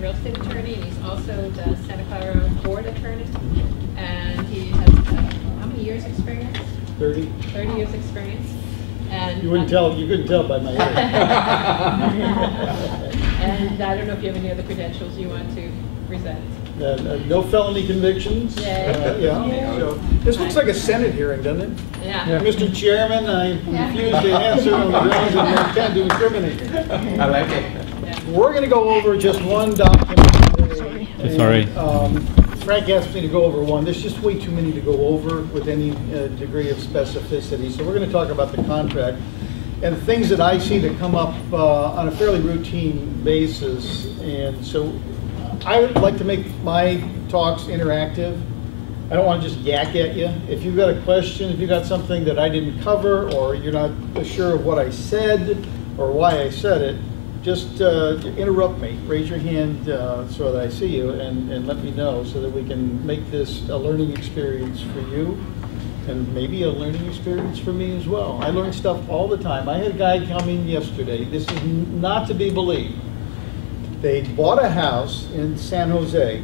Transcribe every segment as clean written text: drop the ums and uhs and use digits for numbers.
real estate attorney, and he's also the Santa Clara board attorney. And he has, how many years experience? 30. 30 years experience. And You couldn't tell by my hair. And I don't know if you have any other credentials you want to present. No felony convictions. Yeah. So, this looks like a Senate hearing, doesn't it? Yeah. Mr. Chairman, I refuse to answer on the grounds of intent to discriminate. I like it. Yeah. We're going to go over just one document today. Sorry. Frank asked me to go over one. There's just way too many to go over with any degree of specificity. So we're going to talk about the contract and things that I see that come up on a fairly routine basis. And so I would like to make my talks interactive. I don't want to just yak at you. If you've got a question, if you've got something that I didn't cover, or you're not sure of what I said or why I said it, just interrupt me. Raise your hand so that I see you, and let me know so that we can make this a learning experience for you and maybe a learning experience for me as well. I learn stuff all the time. I had a guy come in yesterday. This is not to be believed. They bought a house in San Jose.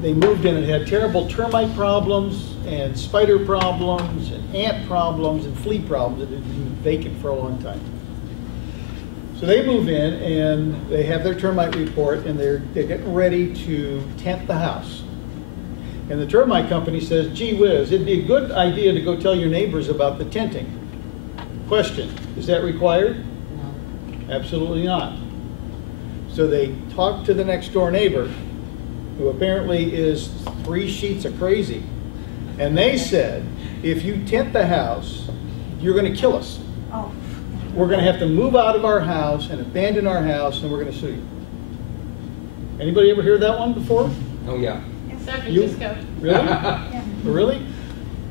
They moved in and had terrible termite problems and spider problems and ant problems and flea problems. It had been vacant for a long time. So they move in and they have their termite report, and they're getting ready to tent the house. And the termite company says, gee whiz, it'd be a good idea to go tell your neighbors about the tenting. Question, is that required? No. Absolutely not. So they talk to the next door neighbor, who apparently is 3 sheets of crazy. And they said, if you tent the house, you're going to kill us. Oh. We're going to have to move out of our house and abandon our house, and we're going to sue you. Anybody ever heard that one before? Oh, yeah. San Francisco. Really? Yeah. Really?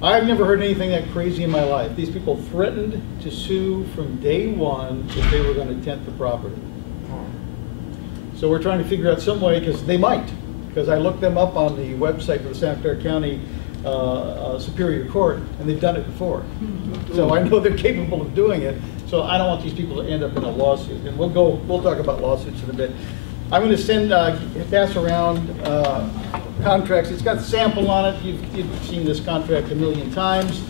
I've never heard anything that crazy in my life. These people threatened to sue from day one if they were going to tent the property. So we're trying to figure out some way, because they might. Because I looked them up on the website of the Santa Clara County Superior Court, and they've done it before. So I know they're capable of doing it. So I don't want these people to end up in a lawsuit. And we'll talk about lawsuits in a bit. I'm going to pass around contracts. It's got a sample on it. You've seen this contract a million times.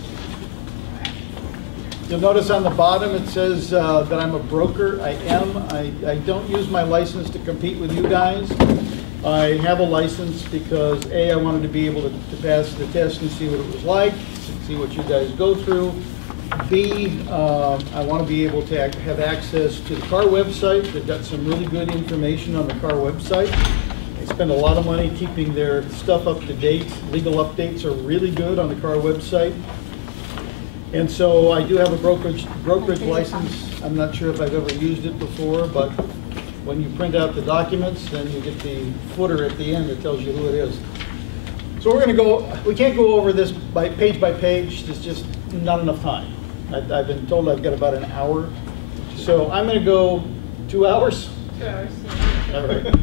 You'll notice on the bottom it says that I'm a broker. I am. I don't use my license to compete with you guys. I have a license because A, I wanted to be able to pass the test and see what it was like, see what you guys go through. B, I want to be able to have access to the car website. They've got some really good information on the car website. They spend a lot of money keeping their stuff up to date. Legal updates are really good on the car website. And so I do have a brokerage license. I'm not sure if I've ever used it before, but when you print out the documents, then you get the footer at the end that tells you who it is. So we're going to we can't go over this by page. There's just not enough time. I've been told I've got about an hour. So I'm going to go 2 hours? 2 hours. All right.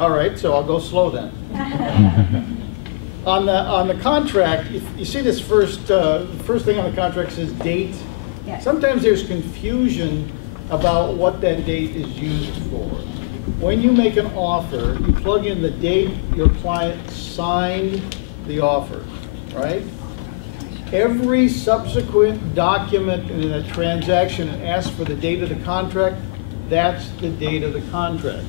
All right, so I'll go slow then. On the contract, you see this first thing on the contract says date. Yes. Sometimes there's confusion about what that date is used for. When you make an offer, you plug in the date your client signed the offer, right? Every subsequent document in a transaction that asks for the date of the contract, that's the date of the contract.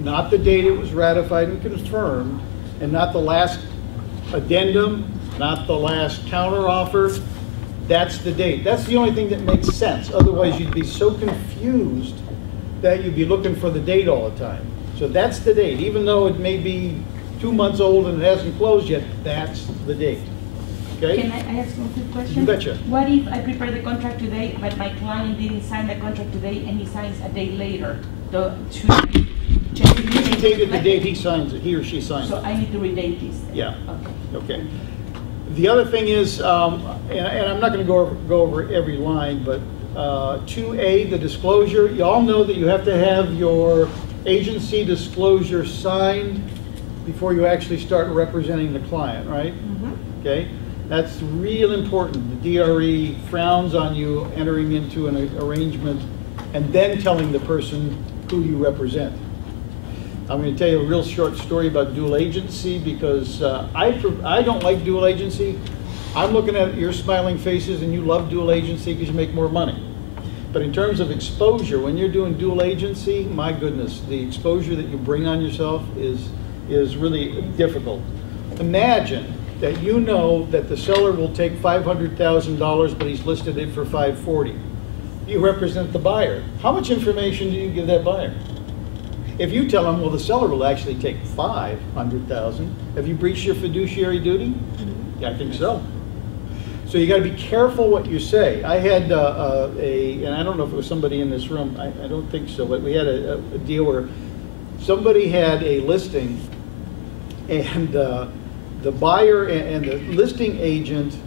Not the date it was ratified and confirmed, and not the last addendum, not the last counteroffer. That's the date. That's the only thing that makes sense. Otherwise, you'd be so confused that you'd be looking for the date all the time. So that's the date. Even though it may be 2 months old and it hasn't closed yet, that's the date. Okay? Can I ask one quick question? You betcha. What if I prepare the contract today, but my client didn't sign the contract today and he signs a day later? Should I check the He dated the date he signs it, he or she signs So it. I need to redate this then? Yeah. Okay. Okay. The other thing is, and I'm not going to go over every line, but 2A, the disclosure. You all know that you have to have your agency disclosure signed before you actually start representing the client, right? Mm-hmm. Okay. That's real important. The DRE frowns on you entering into an arrangement and then telling the person who you represent. I'm going to tell you a real short story about dual agency because I don't like dual agency. I'm looking at your smiling faces and you love dual agency because you make more money. But in terms of exposure, when you're doing dual agency, my goodness, the exposure that you bring on yourself is really difficult. Imagine that you know that the seller will take $500,000, but he's listed it for $540,000. You represent the buyer. How much information do you give that buyer? If you tell them, well, the seller will actually take $500,000, have you breached your fiduciary duty? Yeah, I think so. So you got to be careful what you say. I had and I don't know if it was somebody in this room, I don't think so, but we had a deal where somebody had a listing and the buyer and the listing agent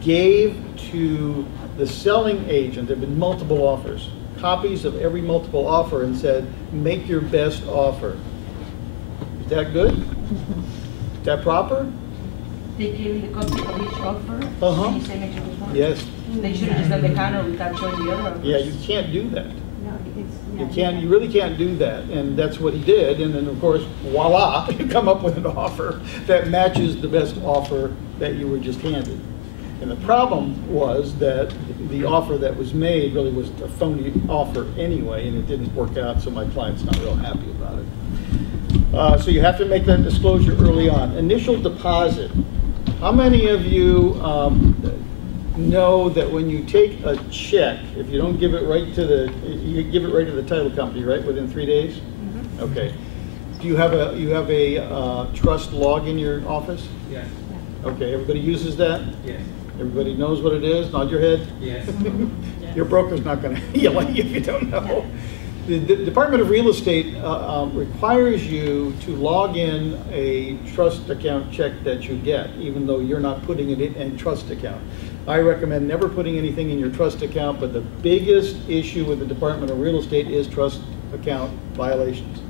gave to the selling agent, there have been multiple offers, copies of every multiple offer and said, make your best offer. Is that good? Is that proper? They give you the copy of each offer, Uh-huh. and you say make your best offer? Yes. They should have just done the counter without showing the other offers. Yeah, you can't do that. No, You can't, you really can't do that, and that's what he did, and then of course, voila, you come up with an offer that matches the best offer that you were just handed. And the problem was that the offer that was made really was a phony offer anyway, and it didn't work out, so my client's not real happy about it. So you have to make that disclosure early on. Initial deposit. How many of you know that when you take a check, if you don't give it right to you give it right to the title company, right, within 3 days? Mm-hmm. Okay. Do you have a trust log in your office? Yes. Okay, everybody uses that? Yes. Everybody knows what it is? Nod your head? Yes. Your broker's not going to yell at you if you don't know. The Department of Real Estate requires you to log in a trust account check that you get, even though you're not putting it in a trust account. I recommend never putting anything in your trust account, but the biggest issue with the Department of Real Estate is trust account violations.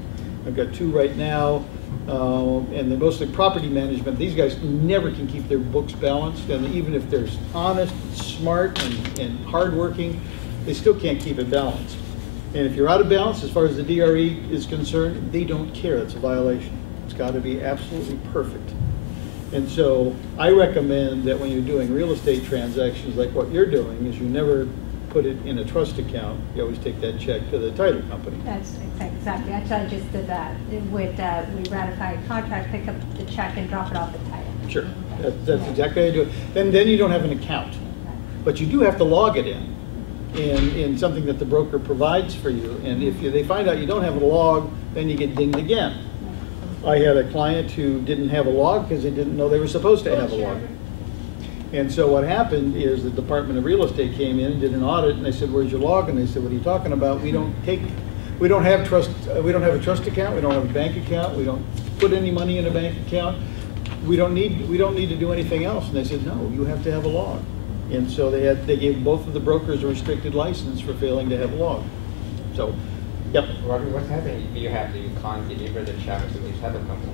I've got 2 right now, and they're mostly property management. These guys never can keep their books balanced, and even if they're honest, smart, and hardworking, they still can't keep it balanced. And if you're out of balance, as far as the DRE is concerned, they don't care. It's a violation. It's got to be absolutely perfect. And so I recommend that when you're doing real estate transactions like what you're doing, is you never put it in a trust account. You always take that check to the title company. That's exactly. Actually, I just did that. We ratified a contract, pick up the check and drop it off the title. Sure. That's exactly how you do it. Then you don't have an account. But you do have to log it in something that the broker provides for you. And if they find out you don't have a log, then you get dinged again. I had a client who didn't have a log because they didn't know they were supposed to have a log. And so what happened is the Department of Real Estate came in and did an audit, and they said, "Where's your log?" And they said, "What are you talking about? We don't have a trust account. We don't have a bank account. We don't put any money in a bank account. We don't need to do anything else." And they said, "No, you have to have a log." And so they gave both of the brokers a restricted license for failing to have a log. So, yep. Roger, what's happening if you can't deliver the check to the title company?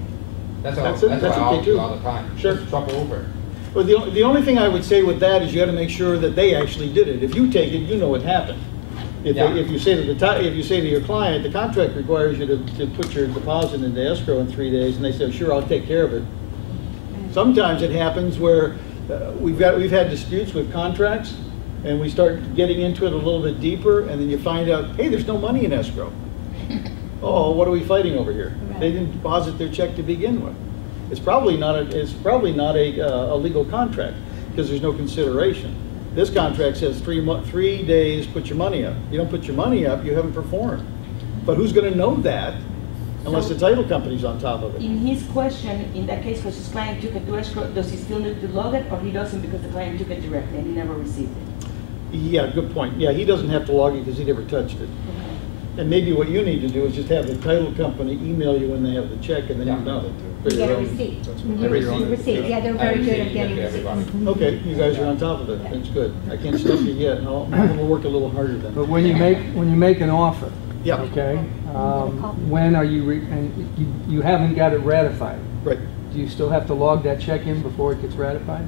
That's what what they I do. do all the time. Sure. Just drop it over. Well, the only thing I would say with that is you got to make sure that they actually did it. If you take it, you know what happened. If you say to your client, the contract requires you to put your deposit into escrow in 3 days, and they say, "Sure, I'll take care of it." Sometimes it happens where we've had disputes with contracts, and we start getting into it a little bit deeper, and then you find out, hey, there's no money in escrow. Oh, what are we fighting over here? Right. They didn't deposit their check to begin with. It's probably not a legal contract because there's no consideration. This contract says 3 days, put your money up. You don't put your money up, you haven't performed. But who's going to know that unless the title company's on top of it? In his question, in that case, because his client took it to escrow, does he still need to log it, or he doesn't because the client took it directly and he never received it? Yeah, good point. Yeah, he doesn't have to log it because he never touched it. Okay. And maybe what you need to do is just have the title company email you when they have the check, and then you know. You get a receipt. Receipt. Yeah, they're very good at getting receipts. Okay, you guys are on top of it. That's good. I can't stop you yet. I'm going to work a little harder then. But when you make an offer, Yeah. okay, when are you and you haven't got it ratified? Right. Do you still have to log that check in before it gets ratified?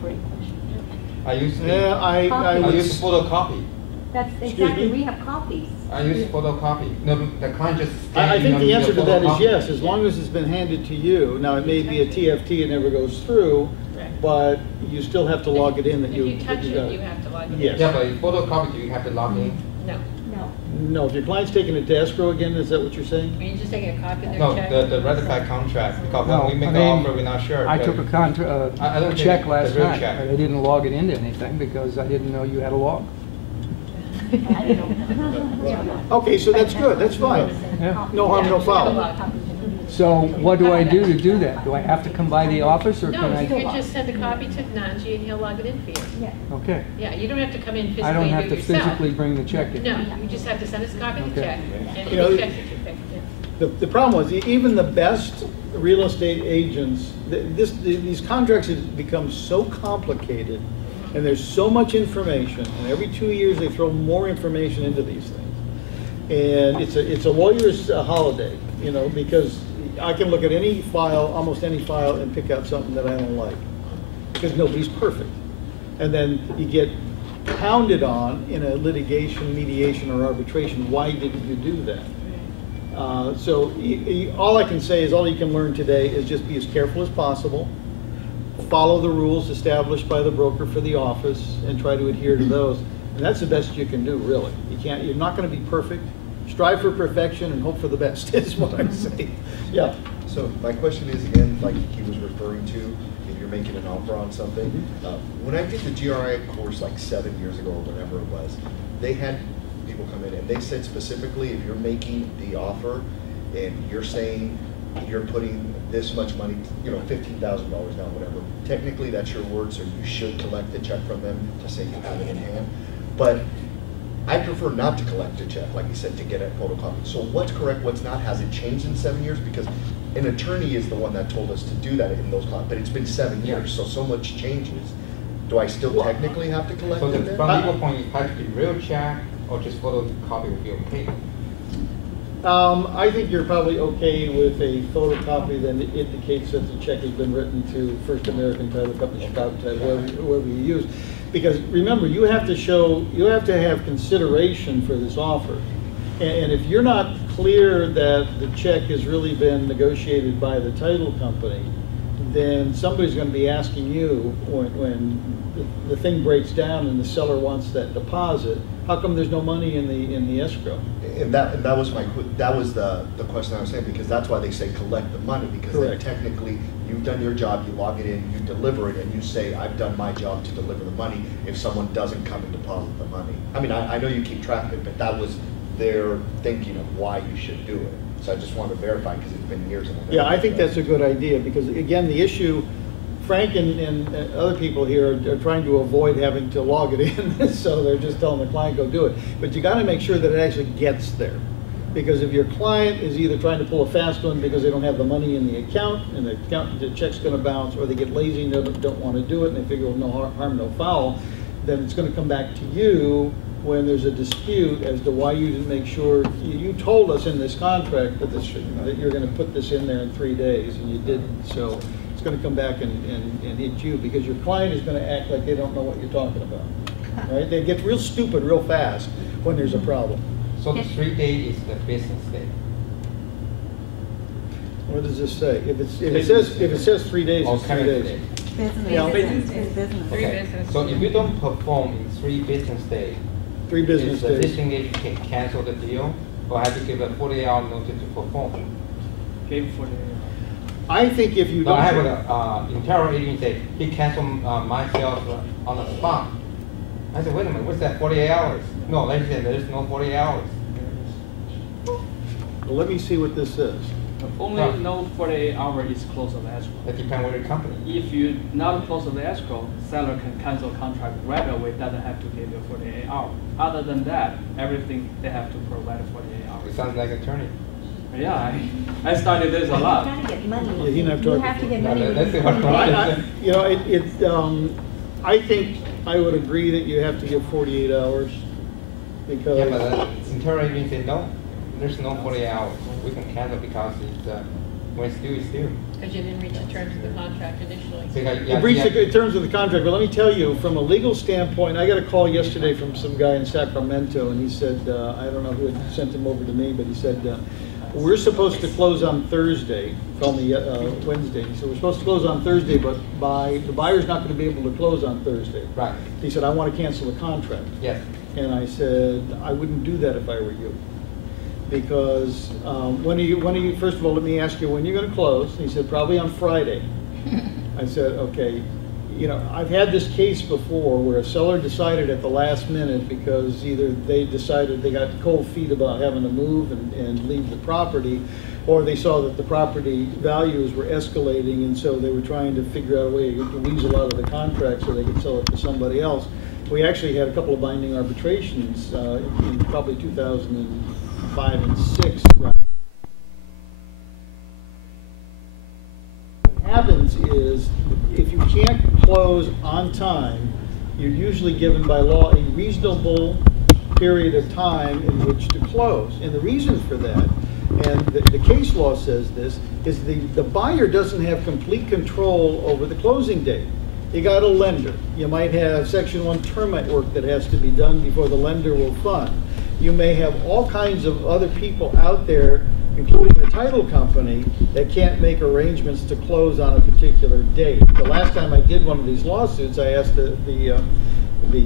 Great question. I used to Yeah, I used to photocopy. That's Excuse exactly, me? we have copies. I use photocopy. No, the client just. I think the answer to that is photocopy. yes, as long as it's been handed to you. Now, it may be a TFT, it never goes through, Right. but you still have to log it in that If you. you touch that got it, you have to log it in. Yes. Yeah, but photocopy, do you have to log in? No. No, if your client's taking it to escrow again, is that what you're saying? Are you just taking a copy of their No, check? the ratified contract, because No, when we make I the mean, offer, we're not sure. I took a I don't check think last the real night, check. but I didn't log it into anything because I didn't know you had a log. Okay, so that's good, that's fine. Yeah. No harm, no Yeah, foul. log. So what do I do to do that? Do I have to come by the office or No, can you I? can just send a copy to Nanji and he'll log it in for you. Okay. Yeah, you don't have to come in physically I don't and have do to it yourself. physically bring the check in. No, you just have to send us a copy of the Okay. check and You know, the check certificate. Yeah. The problem was, even the best real estate agents, these contracts have become so complicated, and there's so much information, and every 2 years they throw more information into these things. And it's a lawyer's holiday, you know, because I can look at any file, almost any file, and pick out something that I don't like, because nobody's perfect. And then you get pounded on in a litigation, mediation, or arbitration, why didn't you do that? So all I can say is all you can learn today is just be as careful as possible, follow the rules established by the broker for the office, and try to adhere to those. And that's the best you can do, really. You're not going to be perfect. Strive for perfection and hope for the best is what I'm saying. Yeah. So my question is, again, like he was referring to, if you're making an offer on something, when I did the GRI course like 7 years ago or whatever it was, they had people come in and they said specifically, if you're making the offer and you're saying you're putting this much money, you know, $15,000 down, whatever, technically that's your word, so you should collect the check from them to say you have it in hand. But I prefer not to collect a check, like you said, to get it photocopied. So what's correct, what's not? Has it changed in 7 years? Because an attorney is the one that told us to do that in those clauses, but it's been 7 years, so much changes. Do I still technically have to collect So them the, then? from legal point, it has to be real check or just photocopy would be okay. I think you're probably okay with a photocopy that indicates that the check has been written to First American Title Company, Chicago Title, whoever you use. Because remember, you have to have consideration for this offer. And if you're not clear that the check has really been negotiated by the title company, then somebody's going to be asking you when the thing breaks down and the seller wants that deposit, how come there's no money in the escrow? And that was the question I was saying, because that's why they say collect the money, because then Correct. technically you've done your job, you log it in, you deliver it, and you say, I've done my job to deliver the money if someone doesn't come and deposit the money. I mean, I know you keep track of it, but that was their thinking of why you should do it. So I just wanted to verify, because it's been years. And Yeah, I think that's a good idea, because again, the issue, Frank and other people here are trying to avoid having to log it in, so they're just telling the client, go do it. But you gotta make sure that it actually gets there. Because if your client is either trying to pull a fast one because they don't have the money in the account, and the check's gonna bounce, or they get lazy and don't wanna do it, and they figure, well, no harm, no foul, then it's gonna come back to you when there's a dispute as to why you didn't make sure, you told us in this contract that you're gonna put this in there in 3 days, and you didn't. So it's gonna come back and hit you, because your client is gonna act like they don't know what you're talking about, right? They get real stupid real fast when there's a problem. So the 3 days is the business day. What does this say? If it says 3 days, Or it's 3 calendar days. day. Business. Yeah. Business is business. Three Okay. business So if days. you don't perform in 3 business days, 3 business is the days. listing agent can cancel the deal, or have to give a 48-hour notice to perform? Gave for the. I think if you No, don't. I have an internal agent say he canceled my sales on the spot. I said, wait a minute, what's that 48 hours? No, they said there's no 48 hours. Well, let me see what this says. Only no 48 hours is close of escrow. That depends on your company. If you not close of the escrow, seller can cancel contract right away, doesn't have to give you 48 hours. Other than that, everything they have to provide 48 It hours. sounds like attorney. Yeah, I studied this a lot. You gotta get money. Yeah, he and I've You talked have to before. get money. That's it. You know, I think I would agree that you have to give 48 hours, because. Yeah, but internal agent said no, there's no 48 hours. We can cancel because When it's due, it's due. Because you didn't reach the terms of the contract initially. Because, You breached the terms of the contract, but let me tell you, from a legal standpoint, I got a call yesterday from some guy in Sacramento, and he said, I don't know who had sent him over to me, but he said, we're supposed to close on Thursday, called me Wednesday, he said, we're supposed to close on Thursday, but the buyer's not going to be able to close on Thursday. Right. He said, I want to cancel the contract. Yes. And I said, I wouldn't do that if I were you. Because first of all, let me ask you when you're going to close. And he said, probably on Friday. I said, okay. You know, I've had this case before where a seller decided at the last minute because either they decided they got cold feet about having to move and leave the property, or they saw that the property values were escalating, and so they were trying to figure out a way to weasel out of the contract so they could sell it to somebody else. We actually had a couple of binding arbitrations in probably 2005 and 6. Right? What happens is, if you can't close on time, you're usually given by law a reasonable period of time in which to close. And the reason for that, and the case law says this, is the buyer doesn't have complete control over the closing date. You got a lender. You might have Section 1 termite work that has to be done before the lender will fund. You may have all kinds of other people out there, including the title company, that can't make arrangements to close on a particular date. The last time I did one of these lawsuits, I asked the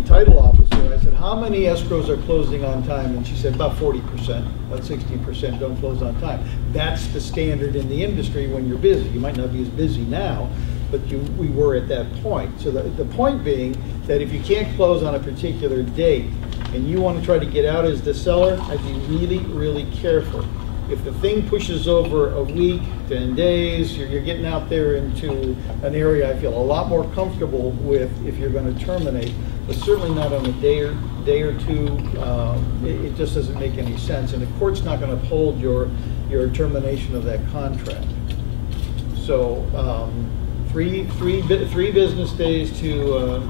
title officer, I said, how many escrows are closing on time? And she said, about 40%, about 60% don't close on time. That's the standard in the industry when you're busy. You might not be as busy now, but we were at that point. So the point being that if you can't close on a particular date and you want to try to get out as the seller, I'd be really, really careful. If the thing pushes over a week, 10 days, you're getting out there into an area I feel a lot more comfortable with if you're going to terminate, but certainly not on a day or two. It just doesn't make any sense, and the court's not going to uphold your termination of that contract. So three business days to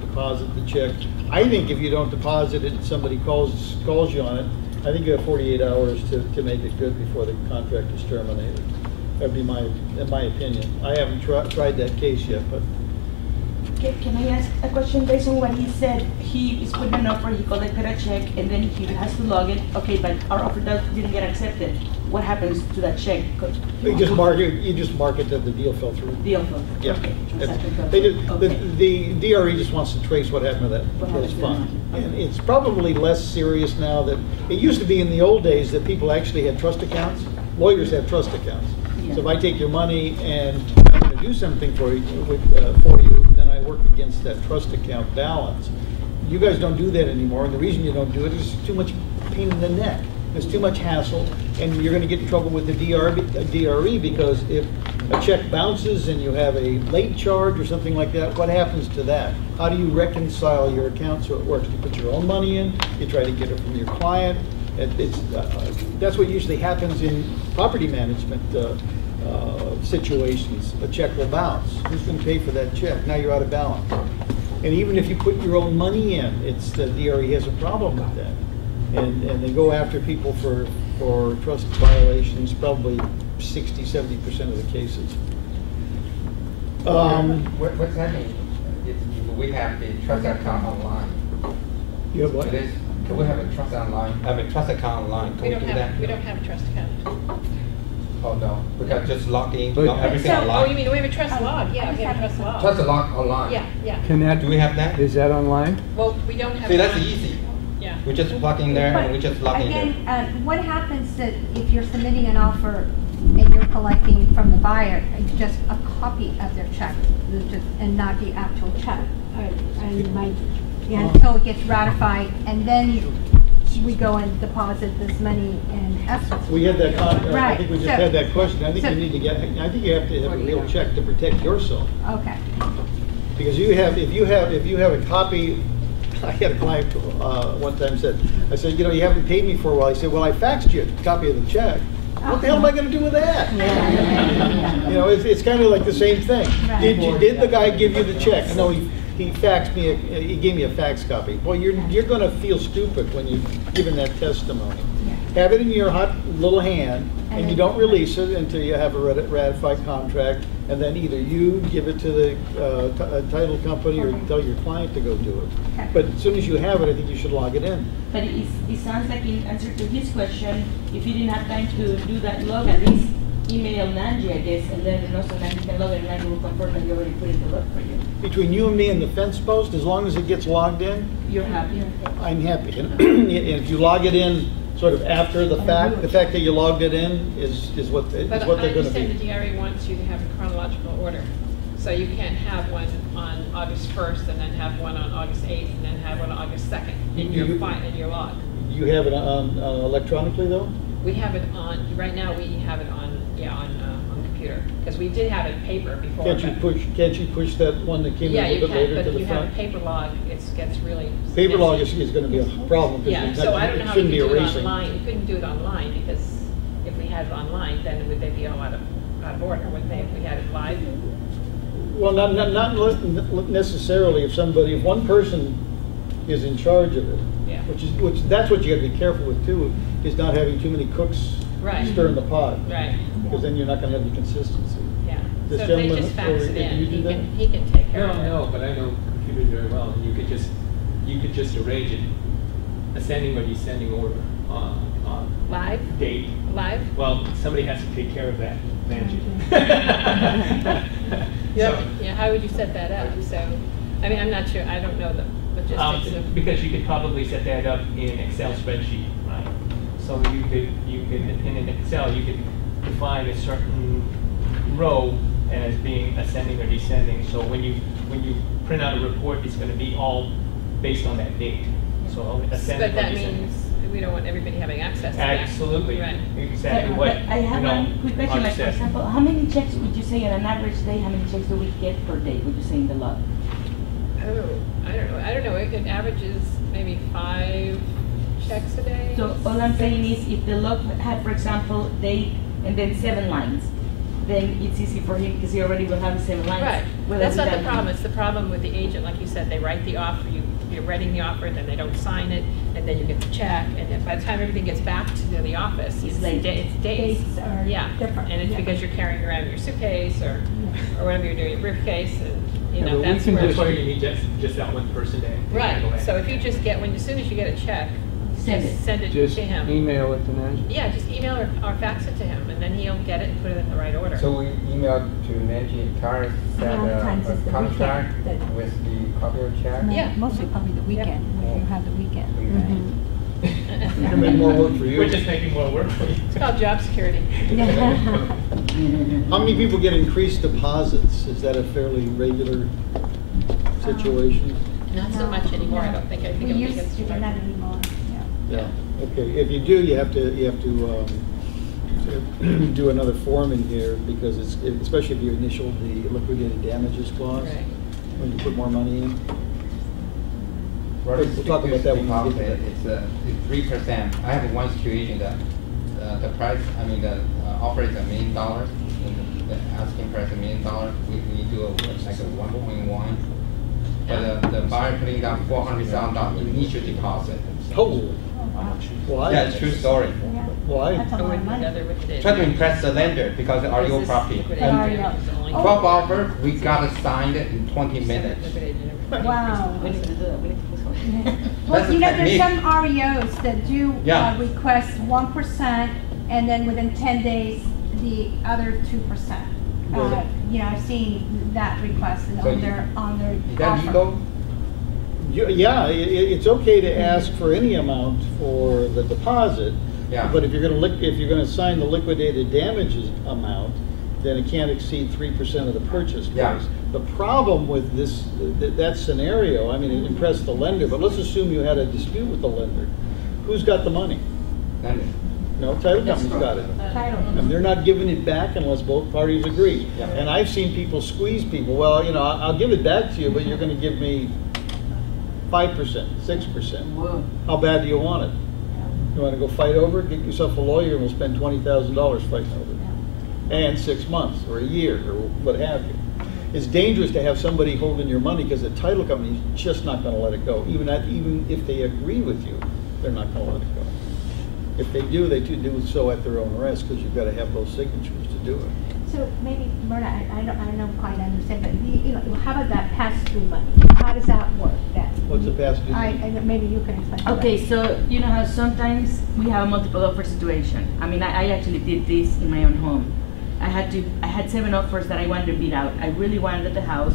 deposit the check. I think if you don't deposit it, somebody calls you on it, I think you have 48 hours to make it good before the contract is terminated. That'd be my opinion. I haven't tried that case yet, but. Okay, can I ask a question based on what he said? He is putting an offer, he collected a check, and then he has to log it. Okay, but our offer didn't get accepted. What happens to that check? You just mark it that the deal fell through. Deal fell through. Yeah. Okay. The DRE just wants to trace what happened to those funds. And it's probably less serious now that it used to be in the old days that people actually had trust accounts. Lawyers have trust accounts. Yeah. So if I take your money and I'm going to do something for you, then I work against that trust account balance. You guys don't do that anymore, and the reason you don't do it is too much pain in the neck. There's too much hassle, and you're going to get in trouble with the DRE because if a check bounces and you have a late charge or something like that, what happens to that? How do you reconcile your accounts so it works? You put your own money in, you try to get it from your client. That's what usually happens in property management situations. A check will bounce. Who's going to pay for that check? Now you're out of balance. And even if you put your own money in, the DRE has a problem with that. And they go after people for trust violations, probably 60–70% of the cases. What's happening? We have the trust account online. You have what? Can we have a trust online? I mean, trust account online. Can we do that? We don't have a trust account. Oh no, we got just log in, But- everything Oh, online. you mean we have a trust log? Yeah, we have a trust log. Trust log online. Yeah. Can that, Do we have that? is that online? Well, we don't have. See, that's easy. Yeah. We just plug in there and we just log in there. Again, what happens that if you're submitting an offer and you're collecting from the buyer just a copy of their check and not the actual check? Until it gets ratified, and then we go and deposit this money in escrow. We had that I think we just had that question. I think so- you need to I think you have to have a real check to protect yourself. Okay. Because if you have a copy, I had a client one time I said, you know, you haven't paid me for a while. He said, well, I faxed you a copy of the check. What the hell am I going to do with that? You know, it's kind of like the same thing. Right. Did the guy give you the check? No, he faxed me. He gave me a fax copy. Well, you're going to feel stupid when you're giving that testimony. Yeah. have it in your hot little hand, and you don't release it until you have a ratified contract, and then either you give it to the title company or tell your client to go do it. Okay. But as soon as you have it, I think you should log it in. But it sounds like in answer to his question, if you didn't have time to do that log, at least email Nanji, I guess, and then also Nanji can log it, and Nanji will confirm that you already put in the log for you. Between you and me and the fence post, as long as it gets logged in, You're happy? I'm happy. And if you log it in sort of after the fact that you logged it in is what they're But going I to understand be. the DRA wants you to have a chronological order. So you can't have one on August 1st and then have one on August 8th and then have one on August 2nd in your log. You have it on electronically though? We have it on, right now we have it on computer. Because we did have it paper before. Can't you push that one that came in Yeah, a you little bit can, later but to if the you have a front? paper log, it gets really. Paper log messy. is going to be a problem Yeah, because so I don't know it how you shouldn't could be do it erasing. online. You couldn't do it online because if we had it online, then would they be all out of order, wouldn't they, if we had it live? Well, not necessarily if one person is in charge of it. Yeah. Which that's what you got to be careful with too, is not having too many cooks Right. stirring the pot. Right, Because then you're not going to have the consistency. yeah. So This if they gentleman just fax over- it can you in, do that? he can take care of it. No, but I know computers very well, and you could just arrange it, ascending or descending order on Live? date. Live? Well, somebody has to take care of that, magic. Yeah, how would you set that up? So, I mean, I'm not sure, I don't know the logistics of. Because you could probably set that up in an Excel spreadsheet, right? So you could in an Excel you could define a certain row as being ascending or descending. So when you print out a report, it's going to be all based on that date. So ascending But or that descending. means we don't want everybody having access to that. Absolutely, Right. exactly But what I have one quick question, Roger like for said. example, how many checks would you say on an average day, how many checks do we get per day, would you say in the log? Oh, I don't know, it averages maybe 5 checks a day. So all I'm saying is if the log had, for example, date and then 7 lines, then it's easy for him because he already will have the 7 lines. Right, Whether that's we not the got- problem, it's the problem with the agent, like you said, they write the offer, you're writing the offer, then they don't sign it, and then you get the check, and then by the time everything gets back to the office, it's late. it's days. Dates are Yeah, different, and it's yeah. because you're carrying around your suitcase, or whatever you're doing, your briefcase, and, you Yeah, know, but we that's can where. That's why you need just that one person to handle Right, that. so if you just get, as soon as you get a check, Send just it. send it Just to him. email it to Nancy. Yeah, just email or fax it to him, and then he'll get it and put it in the right order. So we emailed to Nancy and Tara, set Sometimes it's the contract weekend that- with the copy of check. No, Yeah. Mostly probably the weekend, when you have the weekend. Mhm. It'll make more work for you. We're just making more work for you. It's called job security. How many people get increased deposits? Is that a fairly regular situation? Not so much anymore, I don't think, I think We it'll be used against to, but not anymore, yeah. Yeah. Okay, if you do, you have to do another form in here because especially if you initial the liquidated damages clause, Right. when you put more money in. Well, We'll talk about that when we get to that. It's 3%. I have one situation that the price, I mean, the offer is $1 million, and the asking price $1 million. We do like a 1.1. But the buyer putting down $400,000 initial deposit. Oh, why? Yeah, it's true story. Yeah. Why? That's a Or lot of with money. another liquidated. Try to impress the lender because the REO property. And- And 12 offer, we got it signed in 20 minutes. Wow. We need to do that, we need to do something. Well, That's you know, a there's technique. some REOs that do Yeah. request 1%, and then within 10 days, the other 2%. Right. You know, I've seen that request So on you- their Is that offer. legal? Yeah, it's okay to ask for any amount for the deposit. Yeah. But if you're gonna sign the liquidated damages amount, then it can't exceed 3% of the purchase Yeah. price. The problem with that scenario, I mean, it impressed the lender, but let's assume you had a dispute with the lender. Who's got the money? Lender. No, title company's got it. Title. And they're not giving it back unless both parties agree. Yeah. And I've seen people squeeze people, well, you know, I'll give it back to you, but you're gonna give me 5%, 6%. Whoa. How bad do you want it? You wanna go fight over it? Get yourself a lawyer and we'll spend $20,000 fighting over it. And 6 months, or a year, or what have you. It's dangerous to have somebody holding your money because the title company's just not gonna let it go. Even if they agree with you, they're not gonna let it go. If they do, they do so at their own risk, because you've got to have those signatures to do it. So maybe, Myrna, I don't quite understand, but you know, how about that pass-through money? How does that work then? What's the pass-through? Maybe you can explain. that. Okay, so you know how sometimes we have a multiple offer situation. I mean, I actually did this in my own home. I had 7 offers that I wanted to beat out. I really wanted the house.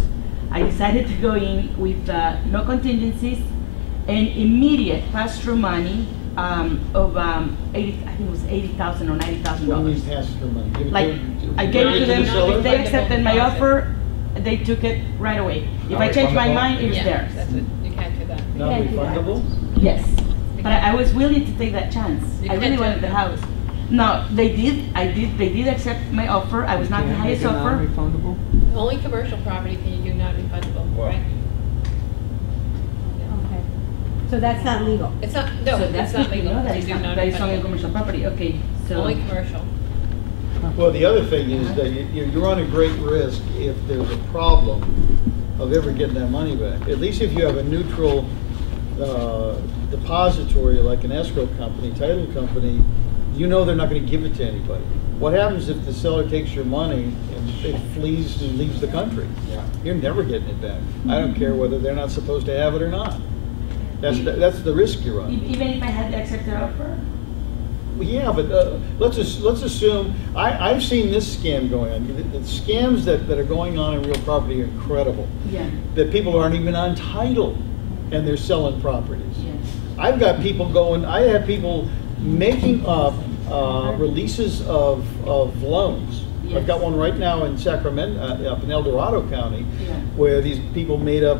I decided to go in with no contingencies and immediate pass-through money of I think it was $80,000 or $90,000. What do you mean pass-through money? Give it Like, to- I gave it to them, seller? if they accepted my offer, they took it right away. If I changed my mind, it was Yeah, theirs. that's it. You can't do that. Non-refundable? Yes, but I was willing to take that chance. You I really can't wanted do the it. house. No, they did accept my offer. I was not the Can't highest make it offer. non-refundable? Only commercial property can you do non-refundable, Wow. right? Okay. So that's not legal? It's not, no, So it's that's not good to legal. know that You it's do not, that it's only non-refundable. commercial property, okay, so. Only commercial. Well, the other thing is that you run a great risk if there's a problem of ever getting that money back. At least if you have a neutral depository like an escrow company, title company, you know they're not going to give it to anybody. What happens if the seller takes your money and it flees and leaves the country? Yeah. You're never getting it back. I don't care whether they're not supposed to have it or not. That's the risk you run. Even if I had to accept their offer? Well, yeah, but let's assume, I've seen this scam going on. The scams that are going on in real property are incredible. Yeah, That people aren't even on title and they're selling properties. yeah. I've got people going, I have people making up releases of loans. Yes. I've got one right now in Sacramento, up in El Dorado County, Yeah. where these people made up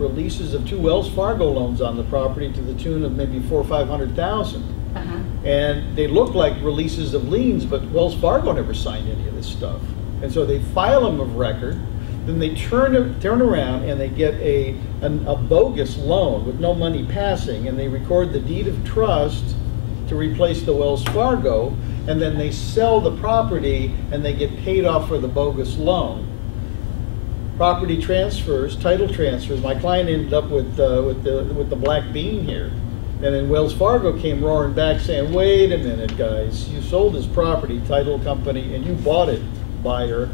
releases of 2 Wells Fargo loans on the property to the tune of maybe $400,000 or $500,000. Uh-huh. And they look like releases of liens, but Wells Fargo never signed any of this stuff. And so they file them of record, then they turn around and they get a bogus loan with no money passing, and they record the deed of trust to replace the Wells Fargo, and then they sell the property and they get paid off for the bogus loan. Property transfers, title transfers. My client ended up with the black bean here. And then Wells Fargo came roaring back saying, wait a minute, guys, you sold this property, title company, and you bought it, buyer,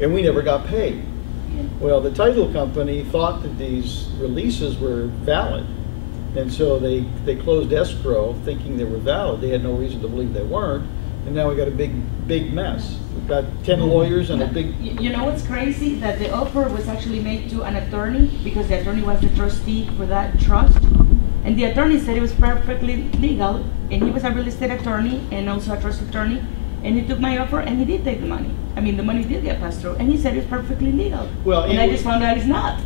and we never got paid. Yeah. Well, the title company thought that these releases were valid, and so they closed escrow thinking they were valid. They had no reason to believe they weren't, and now we got a big mess. We've got 10 lawyers and a big... You know what's crazy? That the offer was actually made to an attorney, because the attorney was the trustee for that trust. And the attorney said it was perfectly legal, and he was a real estate attorney and also a trust attorney, and he took my offer and he did take the money. I mean, the money did get passed through, and he said it's perfectly legal. Well, and I just found out it's not.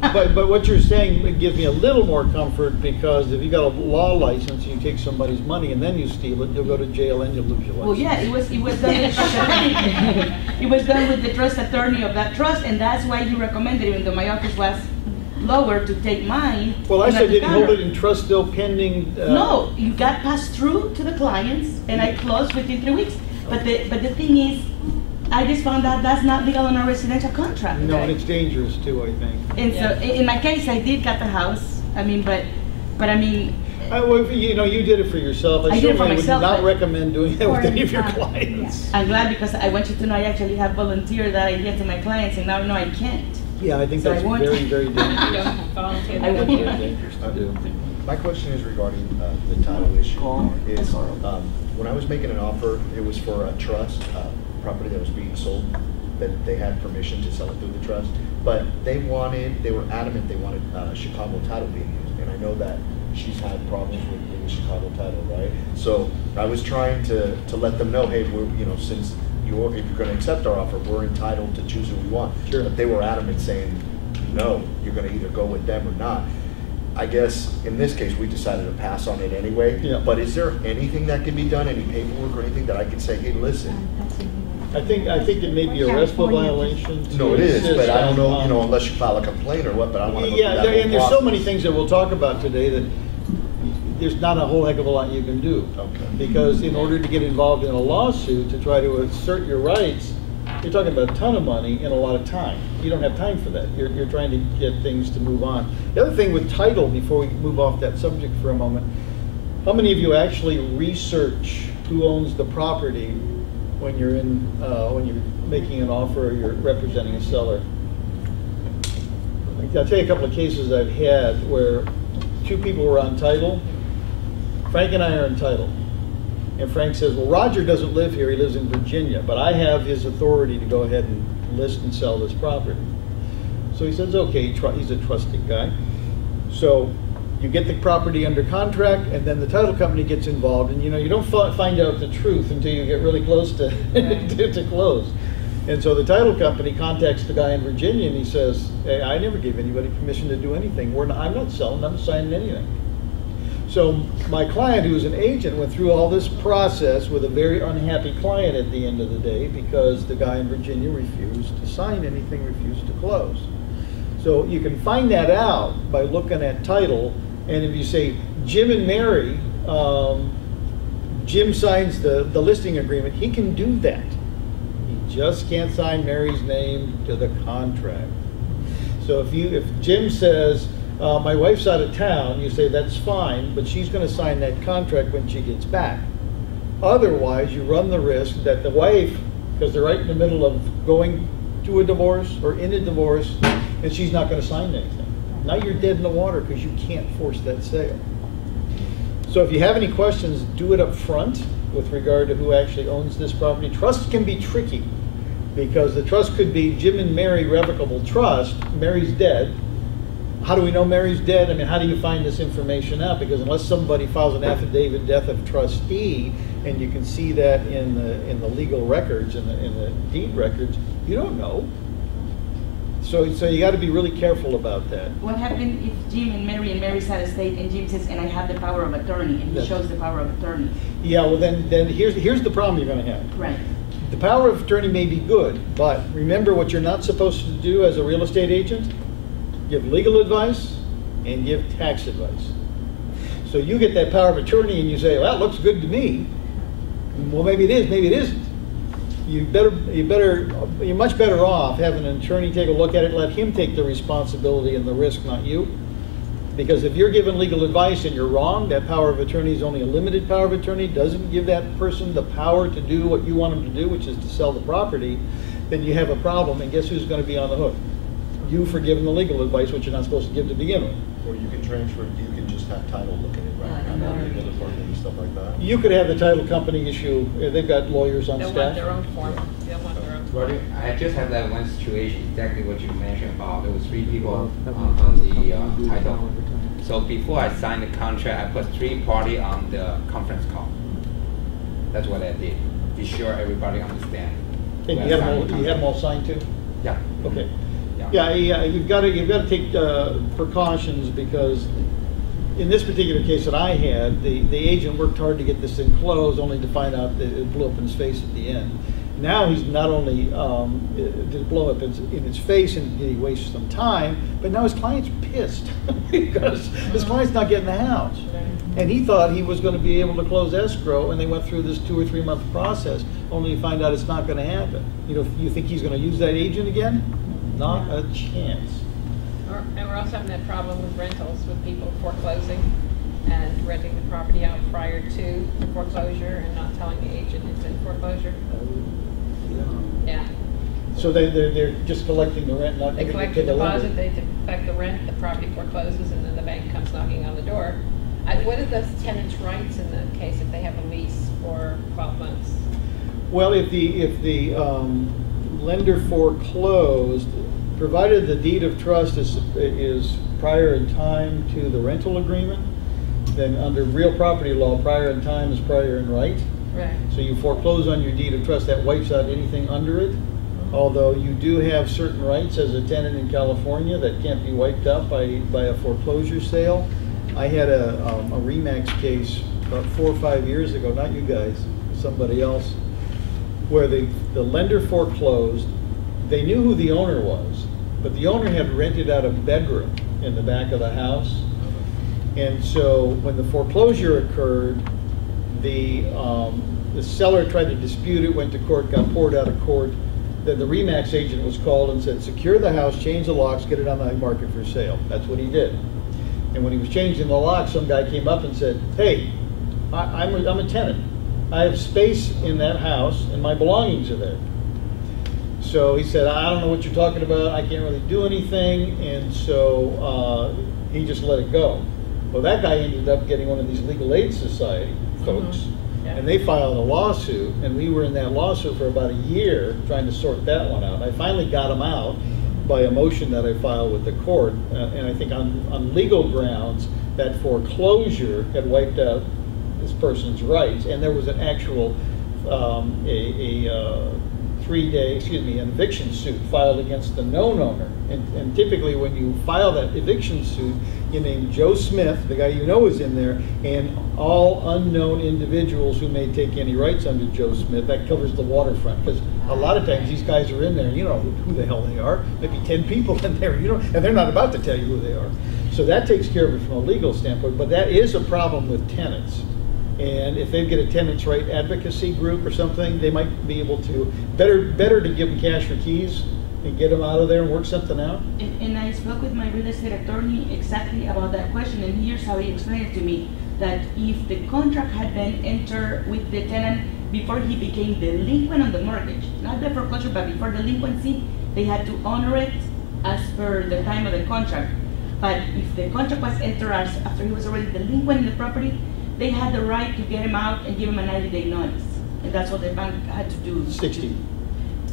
But what you're saying, it gives me a little more comfort, because if you got a law license and you take somebody's money and then you steal it, you'll go to jail and you'll lose your license. Well, yeah, it was done with the trust attorney. It was done with the trust attorney of that trust, and that's why he recommended, even though my office was lower, to take mine. Well, I and said at the didn't hold counter. it in trust still pending... No, you got passed through to the clients, and I closed within 3 weeks. But the thing is, I just found out that's not legal on a residential contract. No, and it's dangerous too, I think. And so, in my case, I did get the house. I mean, but I mean, Well, you know, you did it for yourself. I did it for certainly myself, would not but- recommend doing that with Or any of your not, clients. I'm glad, because I want you to know I actually have volunteered that idea to my clients, and now I know I can't. Yeah, I think So I that's won't. very, very You dangerous. don't volunteer I that. would. Very dangerous to do. My question is regarding the title issue. Is when I was making an offer, it was for a trust property that was being sold, that they had permission to sell it through the trust, but they were adamant they wanted Chicago title being used, and I know that she's had problems with the Chicago title, right? So I was trying to let them know, hey, we're, you know, since if you're going to accept our offer, we're entitled to choose who we want. Sure. But they were adamant saying, no, you're going to either go with them or not. I guess in this case, we decided to pass on it anyway. Yeah. But is there anything that can be done, any paperwork or anything that I could say, hey, listen? I think it may be a RESPA violation. to No, it is, insist but I don't know, on- you know, unless you file a complaint or what, but I want to go through Yeah, that whole and there's so many process. things that we'll talk about today that there's not a whole heck of a lot you can do. Okay. Because in order to get involved in a lawsuit to try to assert your rights, you're talking about a ton of money and a lot of time. You don't have time for that. You're trying to get things to move on. The other thing with title, before we move off that subject for a moment, How many of you actually research who owns the property when you're when you're making an offer or you're representing a seller? I'll tell you a couple of cases I've had where two people were on title. Frank and I are on title. And Frank says, well, Roger doesn't live here, he lives in Virginia, but I have his authority to go ahead and list and sell this property. So he says, okay, he's a trusted guy. So you get the property under contract, and then the title company gets involved, and you don't find out the truth until you get really close to, to close. And so the title company contacts the guy in Virginia, and he says, hey, I never gave anybody permission to do anything. I'm not selling, I'm not signing anything. So my client, who's an agent, went through all this process with a very unhappy client at the end of the day because the guy in Virginia refused to sign anything, refused to close. So you can find that out by looking at title, and if you say Jim and Mary, Jim signs the listing agreement, he can do that. He just can't sign Mary's name to the contract. So if Jim says, my wife's out of town, you say that's fine, but she's going to sign that contract when she gets back. Otherwise, you run the risk that the wife, because they're right in the middle of going to a divorce or in a divorce, and she's not going to sign anything. Now you're dead in the water because you can't force that sale. So if you have any questions, do it up front with regard to who actually owns this property. Trust can be tricky because the trust could be Jim and Mary revocable trust. Mary's dead. How do we know Mary's dead? I mean, how do you find this information out? Because unless somebody files an affidavit death of trustee, and you can see that in the legal records, in the deed records, you don't know. So you got to be really careful about that. What happens if Jim and Mary's out of state, and Jim says, and I have the power of attorney, and he shows the power of attorney? Yeah, well then here's the problem you're going to have. Right. The power of attorney may be good, but remember what you're not supposed to do as a real estate agent? Give legal advice and give tax advice. So you get that power of attorney and you say, well, that looks good to me. Well, maybe it is, maybe it isn't. You're much better off having an attorney take a look at it, let him take the responsibility and the risk, not you. Because if you're given legal advice and you're wrong, that power of attorney is only a limited power of attorney, doesn't give that person the power to do what you want them to do, which is to sell the property, then you have a problem, and guess who's going to be on the hook? You for giving the legal advice, which you're not supposed to give to begin with. Or you can transfer, you can just have title look at it, right? Not the other party and stuff like that. You could have the title company issue, they've got lawyers on They'll staff. want their own form. They'll want their own form. Roger, I just have that one situation, exactly what you mentioned about, there was 3 people on the title. So before I signed the contract, I put 3 parties on the conference call. That's what I did, be sure everybody understands. And you have them all signed too? Yeah. Okay. Yeah, you've got to take precautions, because in this particular case that I had, the agent worked hard to get this thing closed, only to find out that it blew up in his face at the end. Now he's not only did it blow up in his face and did he waste some time, but now his client's pissed because his client's not getting the house. And he thought he was going to be able to close escrow, and they went through this 2 or 3 month process, only to find out it's not going to happen. You think he's going to use that agent again? Not a chance. And we're also having that problem with rentals, with people foreclosing and renting the property out prior to the foreclosure and not telling the agent it's in foreclosure. Yeah. So they're just collecting the rent, not They giving it collect to the the lender. deposit, they collect the rent, the property forecloses, and then the bank comes knocking on the door. What are the tenant's rights in that case if they have a lease for 12 months? Well, if the lender foreclosed, provided the deed of trust is prior in time to the rental agreement, then under real property law, prior in time is prior in right. Right. So you foreclose on your deed of trust, that wipes out anything under it. Although you do have certain rights as a tenant in California that can't be wiped out by a foreclosure sale. I had a RE/MAX case about 4 or 5 years ago, not you guys, somebody else, where the lender foreclosed. They knew who the owner was, but the owner had rented out a bedroom in the back of the house. And so when the foreclosure occurred, the seller tried to dispute it, went to court, got poured out of court. Then the RE/MAX agent was called and said, secure the house, change the locks, get it on the market for sale. That's what he did. And when he was changing the lock, some guy came up and said, hey, I'm a tenant. I have space in that house and my belongings are there. So he said, I don't know what you're talking about, I can't really do anything, and so he just let it go. Well, that guy ended up getting one of these legal aid society folks, Yeah. and they filed a lawsuit, and we were in that lawsuit for about a year trying to sort that one out. I finally got him out by a motion that I filed with the court, and I think on legal grounds, that foreclosure had wiped out this person's rights, and there was an actual an eviction suit filed against the known owner. And typically when you file that eviction suit, you name Joe Smith, the guy you know is in there, and all unknown individuals who may take any rights under Joe Smith. That covers the waterfront, because a lot of times these guys are in there and you don't know who the hell they are. Maybe 10 people in there, and they're not about to tell you who they are. So that takes care of it from a legal standpoint, but that is a problem with tenants. And if they get a tenants' right advocacy group or something, they might be able to, better to give them cash for keys and get them out of there and work something out. And I spoke with my real estate attorney exactly about that question, and here's how he explained it to me, that if the contract had been entered with the tenant before he became delinquent on the mortgage, not the foreclosure, but before delinquency, they had to honor it as per the time of the contract. But if the contract was entered after he was already delinquent in the property, they had the right to get him out and give him a 90-day notice. And that's what the bank had to do. 60.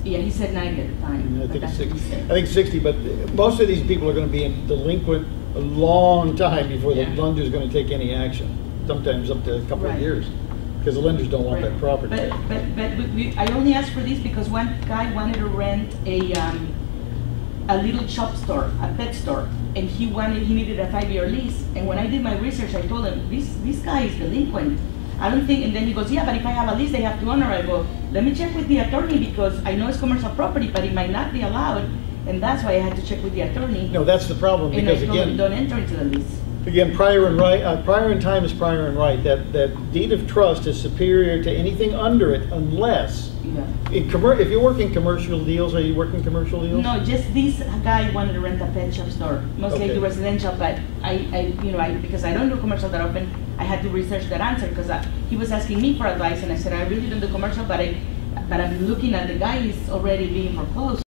Yeah, he said 90 at the time. I think it's that's what 60. he said. I think 60, but most of these people are going to be in delinquent a long time before the Yeah. lender's going to take any action. Sometimes up to a couple of Right. years, because the lenders don't want Right. that property. But I only asked for this because one guy wanted to rent a little shop store, a pet store, and he needed a 5-year lease. And when I did my research, I told him, this guy is delinquent. I don't think, and then he goes, yeah, but if I have a lease, they have to honor. I go, let me check with the attorney, because I know it's commercial property, but it might not be allowed. And that's why I had to check with the attorney. No, that's the problem, And I because told him, again, don't enter into the lease. again, prior and right, prior in time is prior and right. That deed of trust is superior to anything under it, unless Yeah. if you're working commercial deals. Are you working commercial deals? No, just this guy wanted to rent a pet shop store, mostly Okay. the residential, but because I don't do commercial that often, I had to research that answer, because he was asking me for advice, and I said, I really don't do commercial, but I'm looking at the guy, he's already being foreclosed.